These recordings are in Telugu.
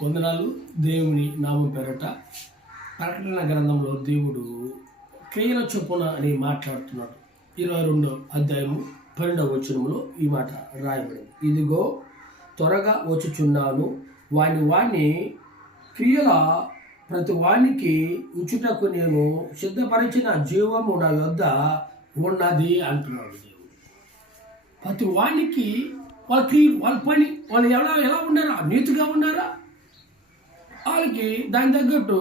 వందనాలు. దేవుని నామం పేరట ప్రకటన గ్రంథంలో దేవుడు క్రియల చొప్పున అని మాట్లాడుతున్నాడు. 22వ అధ్యాయము 12వ వచనంలో ఈ మాట రాయబడింది. ఇదిగో త్వరగా వచ్చుచున్నాను, వాని క్రియల ప్రతి వానికి ఇచ్చుటకు నేను సిద్ధపరిచిన జీవము నా యొద్ద ఉన్నది అంటున్నాడు దేవుడు. ప్రతి వానికి వాళ్ళ పని వాళ్ళు ఎలా ఉన్నారా, నీతిగా ఉన్నారా, వాళ్ళకి దాని తగ్గట్టు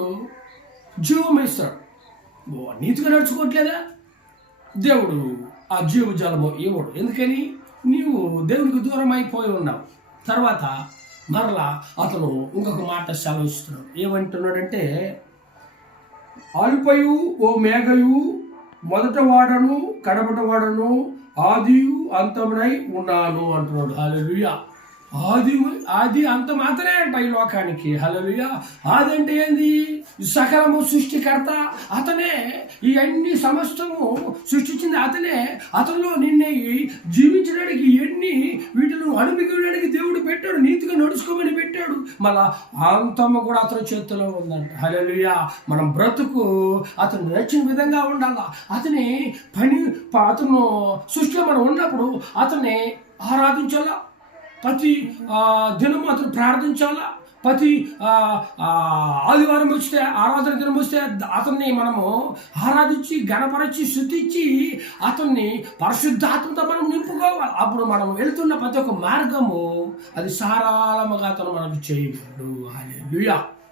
జీవం ఇస్తాడు. నీతిగా నడుచుకోవట్లేదా, దేవుడు ఆ జీవ జలము ఇవ్వడు. ఎందుకని? నీవు దేవునికి దూరం అయిపోయి ఉన్నావు. తర్వాత మరలా అతను ఇంకొక మాట సెలవిస్తున్నాడు. ఏమంటున్నాడంటే, అల్పయు ఓ మేఘయు మొదట వాడను కడపట వాడను ఆదియు అంతమునై ఉన్నాను అంటున్నాడు. హల్లెలూయా. ఆది అంతం అతనే అంట ఈ లోకానికి. హల్లెలూయా. ఆది అంటే ఏంది? సకలము సృష్టికర్త అతనే. ఈ అన్ని సమస్తము సృష్టించింది అతనే. అతనిలో నిన్నే జీవించడానికి వీటిని అనుభవించడానికి దేవుడు పెట్టాడు. నీతిగా నడుచుకోమని పెట్టాడు. మళ్ళా అంతము కూడా అతని చేతిలో ఉందంట. హల్లెలూయా. మనం బ్రతుకు అతను నచ్చిన విధంగా ఉండాలా. అతను సృష్టిలో మనం ఉన్నప్పుడు అతన్ని ఆరాధించాలా. ప్రతి దినము అతను ప్రార్థించాలా. ప్రతి ఆదివారం వస్తే, ఆరాధన దినం వస్తే అతన్ని మనము ఆరాధించి గణపరిచి స్తుతించి అతన్ని పరిశుద్ధాత్మతో మనం నింపుకోవాలి. అప్పుడు మనం వెళుతున్న ప్రతి ఒక్క మార్గము అది సారాళముగా అతను మనకు చేయగలడు. హల్లెలూయా.